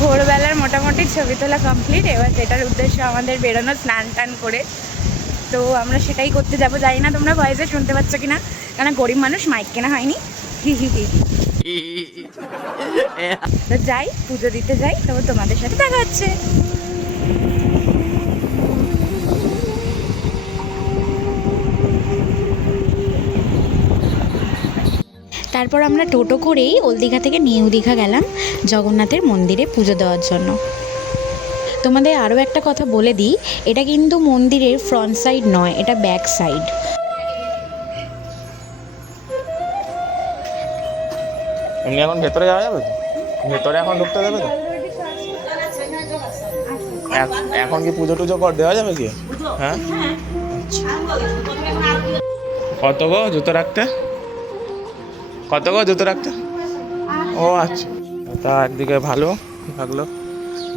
ভোরবেলার মোটামুটি ছবি তোলা কমপ্লিট। এবার যেটার উদ্দেশ্য আমাদের বেরোনো, স্নান টান করে, তো আমরা সেটাই করতে যাবো। জানি না তোমরা ভয়েসে শুনতে পাচ্ছ কিনা, কারণ গরিব মানুষ, মাইক কেনা হয়নি। তো যাই, পুজো দিতে যাই, তবে তোমাদের সাথে দেখা হচ্ছে। তারপর আমরা টোটো করেই ওল্ড দীঘা থেকে নিউ দীঘা গেলাম জগন্নাথের মন্দিরে পুজো দেওয়ার জন্য। তোমাদের আরও একটা কথা বলে দিই, এটা কিন্তু মন্দিরের ফ্রন্ট সাইড নয়, এটা ব্যাক সাইড। এমনি এখন ভেতরে যাওয়া যাবে তো? ভেতরে এখন ঢুকতে দেবে তো? এখন কি পুজো টুজো দেওয়া যাবে কি? হ্যাঁ, কত গো জুতো রাখতে? কত গো জুতো রাখতে? ও আচ্ছা, তা একদিকে ভালো লাগলো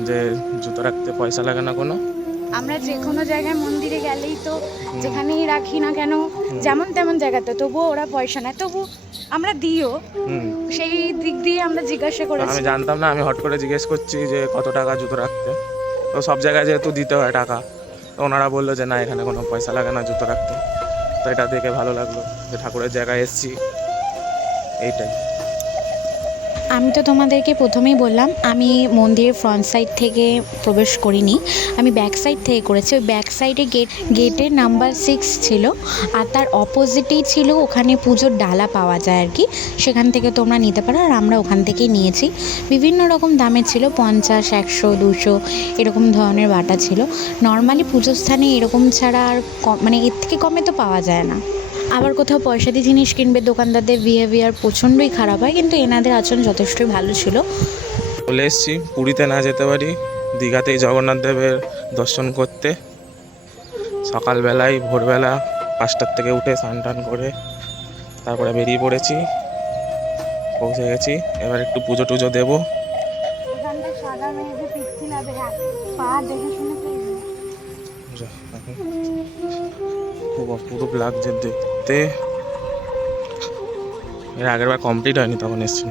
যে জুতো রাখতে পয়সা লাগে না কোনো। আমরা যে কোনো জায়গায় মন্দিরে গেলেই তো যেখানেই রাখি না কেন, যেমন তেমন জায়গাতে, তবুও ওরা পয়সা নেয়, তবু আমরা দিও। সেই দিক দিয়ে আমরা জিজ্ঞাসা করেছি। আমি জানতাম না, আমি হট করে জিজ্ঞেস করছি যে কত টাকা জুতো রাখতে। তো সব জায়গায় যেহেতু দিতে হয় টাকা, তো ওনারা বললো যে না, এখানে কোনো পয়সা লাগে না জুতো রাখতে। তো এটা দেখে ভালো লাগলো যে ঠাকুরের জায়গায় এসেছি, এইটাই। আমি তো তোমাদেরকে প্রথমেই বললাম, আমি মন্দিরের ফ্রন্ট সাইড থেকে প্রবেশ করিনি, আমি ব্যাক সাইড থেকে করেছি। ওই ব্যাক সাইডে গেটের নাম্বার 6 ছিল, আর তার অপোজিটেই ছিল ওখানে পুজোর ডালা পাওয়া যায় আর কি, সেখান থেকে তোমরা নিতে পারো। আর আমরা ওখান থেকেই নিয়েছি। বিভিন্ন রকম দামের ছিল, 50, 100, 200 এরকম ধরনের বাটা ছিল। নর্মালি পুজোর স্থানে এরকম ছাড়া আর মানে এর থেকে কমে তো পাওয়া যায় না। আবার কোথাও পয়সা দিয়ে জিনিস কিনবে, দোকানদারদের বিহেভিয়ার প্রচণ্ডই খারাপ হয়, কিন্তু এনাদের আচরণ যথেষ্টই ভালো ছিল। চলে এসেছি, পুরীতে না যেতে পারি, দীঘাতেই জগন্নাথ দেবের দর্শন করতে। সকালবেলায় ভোরবেলা 5টার থেকে উঠে স্নান টান করে তারপরে বেরিয়ে পড়েছি, পৌঁছে গেছি। এবার একটু পুজো টুজো দেবো। খুব অপরূপ লাগছে দেখতে। এর আগের বার কমপ্লিট হয়নি, তখন এসেছি।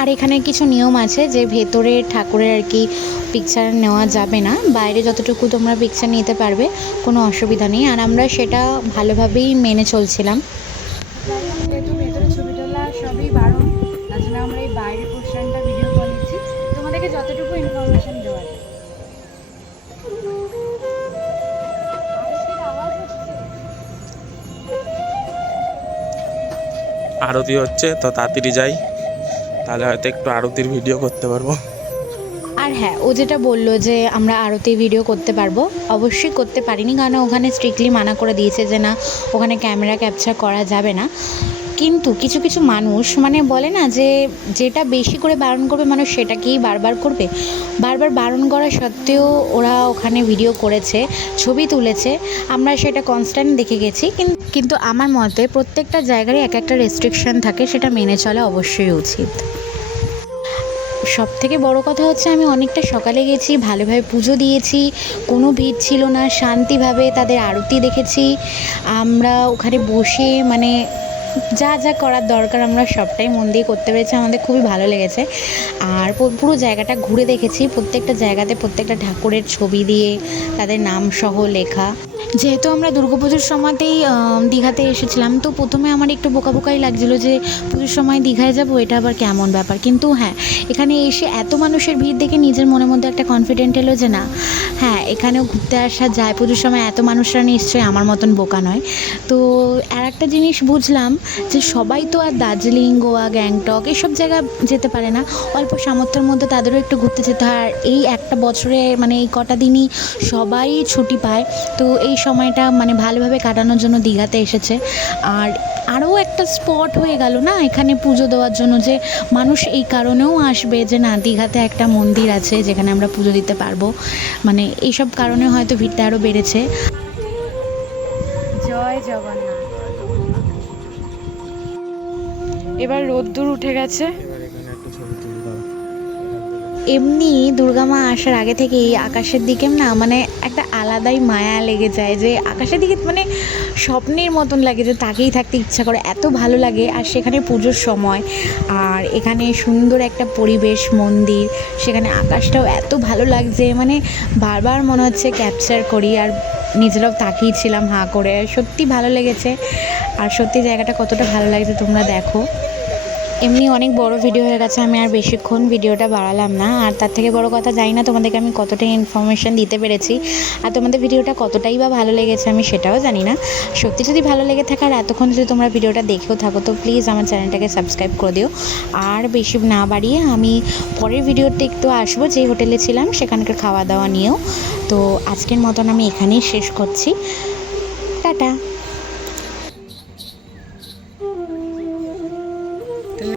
আর এখানে কিছু নিয়ম আছে যে ভেতরে ঠাকুরের আর কি পিকচার নেওয়া যাবে না, বাইরে যতটুকু তোমরা পিকচার নিতে পারবে, কোনো অসুবিধা নেই। আর আমরা সেটা ভালোভাবেই মেনে চলছিলাম। যেহেতু ভেতরে ছবি তোলা সবই বারণ, তার জন্য আমরা এই বাইরের পোর্শনটা ভিডিও করে নিচ্ছি, তোমাদেরকে যতটুকু ইনফরমেশন দেওয়া যায়। আরতি হচ্ছে, তো তাড়াতাড়ি যাই, তাহলে হয়তো একটু আরতির ভিডিও করতে পারবো। আর হ্যাঁ, ও যেটা বললো যে আমরা আরতি ভিডিও করতে পারবো, অবশ্যই করতে পারিনি, কারণ ওখানে স্ট্রিক্টলি মানা করে দিয়েছে যে না, ওখানে ক্যামেরা ক্যাপচার করা যাবে না। কিন্তু কিছু কিছু মানুষ মানে বলে না যে যেটা বেশি করে বারণ করবে মানুষ সেটাকেই বারবার করবে। বারবার বারণ করা সত্ত্বেও ওরা ওখানে ভিডিও করেছে, ছবি তুলেছে, আমরা সেটা কনস্ট্যান্ট দেখে গেছি। কিন্তু আমার মতে প্রত্যেকটা জায়গারই এক একটা রেস্ট্রিকশন থাকে, সেটা মেনে চলা অবশ্যই উচিত। সবথেকে বড় কথা হচ্ছে আমি অনেকটা সকালে গেছি, ভালোভাবে পুজো দিয়েছি, কোনো ভিড় ছিল না, শান্তিভাবে তাদের আরতি দেখেছি। আমরা ওখানে বসে মানে যা যা করার দরকার আমরা সবটাই মন দিয়ে করতে পেরেছি, আমাদের খুবই ভালো লেগেছে। আর পুরো জায়গাটা ঘুরে দেখেছি, প্রত্যেকটা জায়গাতে প্রত্যেকটা ঠাকুরের ছবি দিয়ে তাদের নাম সহ লেখা। যেহেতু আমরা দুর্গাপুজোর সময়তেই দীঘাতে এসেছিলাম, তো প্রথমে আমার একটু বোকা বোকাই লাগছিলো যে পুজোর সময় দীঘায় যাবো, এটা আবার কেমন ব্যাপার। কিন্তু হ্যাঁ, এখানে এসে এত মানুষের ভিড় দেখে নিজের মনের মধ্যে একটা কনফিডেন্ট এলো যে না, হ্যাঁ এখানেও ঘুরতে আসা যায়, পুজোর সময় এত মানুষরা নিশ্চয়ই আমার মতন বোকা নয়। তো আর একটা জিনিস বুঝলাম যে সবাই তো আর দার্জিলিং, গোয়া, গ্যাংটক এসব জায়গা যেতে পারে না, অল্প সামর্থ্যের মধ্যে তাদেরও একটু ঘুরতে যেতে হয়। আর এই একটা বছরে মানে এই কটা দিনই সবাই ছুটি পায়, তো এই সময়টা মানে ভালোভাবে কাটানোর জন্য দীঘাতে এসেছে। আর আরও একটা স্পট হয়ে গেল না এখানে পুজো দেওয়ার জন্য, যে মানুষ এই কারণেও আসবে যে না, দীঘাতে একটা মন্দির আছে যেখানে আমরা পুজো দিতে পারবো, মানে এইসব কারণে হয়তো ভিড়টা আরও বেড়েছে। জয় জগন্নাথ। এবার রোদ্দুর উঠে গেছে। এবার এখানে একটু ছবি তুলি দাও। এমনি দুর্গা মা আসার আগে থেকেই আকাশের দিকে না মানে একটা আলাদাই মায়া লেগে যায়, যে আকাশের দিকে মানে স্বপ্নের মতন লাগে, যে তাকেই থাকতে ইচ্ছা করে, এত ভালো লাগে। আর সেখানে পুজোর সময়, আর এখানে সুন্দর একটা পরিবেশ, মন্দির, সেখানে আকাশটাও এত ভালো লাগছে, মানে বারবার মনে হচ্ছে ক্যাপচার করি, আর নিজেরাও তাকিয়েছিলাম হাঁ করে। সত্যি ভালো লেগেছে, আর সত্যি জায়গাটা কতটা ভালো লাগছে তোমরা দেখো। এমনি অনেক বড় ভিডিও হয়ে গেছে, আমি আর বেশিক্ষণ ভিডিওটা বাড়ালাম না। আর তার থেকে বড় কথা, জানি না তোমাদেরকে আমি কতটা ইনফরমেশান দিতে পেরেছি, আর তোমাদের ভিডিওটা কতটাই বা ভালো লেগেছে আমি সেটাও জানি না। সত্যি যদি ভালো লেগে থাকে আর এতক্ষণ যদি তোমরা ভিডিওটা দেখেও থাকো, তো প্লিজ আমার চ্যানেলটাকে সাবস্ক্রাইব করে দিও। আর বেশি না বাড়িয়ে আমি পরের ভিডিওতে একটু আসবো, যেই হোটেলে ছিলাম সেখানকার খাওয়া দাওয়া নিয়েও। তো আজকের মতন আমি এখানেই শেষ করছি। টাটা।